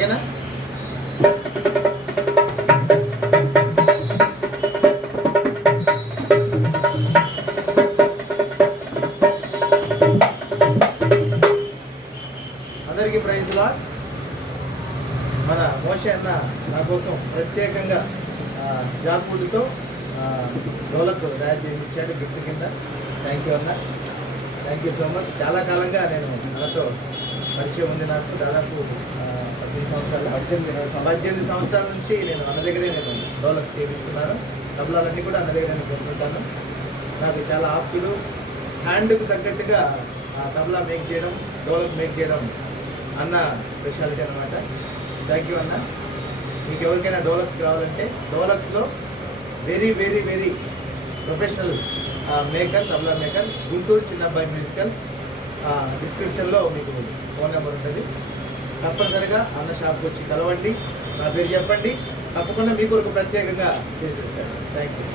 ఓకేనా? అందరికీ praise lord. మన మోషే అన్న నా కోసం ప్రత్యేకంగా జాక్వుడ్తో డోలకు తయారు చేసి ఇచ్చాడు గిఫ్ట్ కింద. థ్యాంక్ యూ అన్న, థ్యాంక్ యూ సో మచ్. చాలా కాలంగా నేను అన్నతో పరిచయం ఉంది. నాకు దాదాపు 18 సంవత్సరాల నుంచి నేను అన్న దగ్గరే నేను డోలకు సేవిస్తున్నాను. తబలాలన్నీ కూడా అన్న దగ్గర నేను కొనుక్కుంటాను. నాకు చాలా ఆప్తుడు. హ్యాండ్కు తగ్గట్టుగా తబలా మేక్ చేయడం, డోలకు మేక్ చేయడం అన్న స్పెషాలిటీ అనమాట. థ్యాంక్ యూ అన్న. మీకు ఎవరికైనా డోలక్స్ కావాలంటే డోలక్స్లో very very very professional maker, tabla maker, Guntur Chinnabbayi musicals. డిస్క్రిప్షన్లో మీకు ఫోన్ నెంబర్ ఉంటుంది. తప్పనిసరిగా అన్న షాప్కి వచ్చి కలవండి, నా పేరు చెప్పండి, తప్పకుండా మీ కొరకు ప్రత్యేకంగా చేసేస్తాను. Thank you.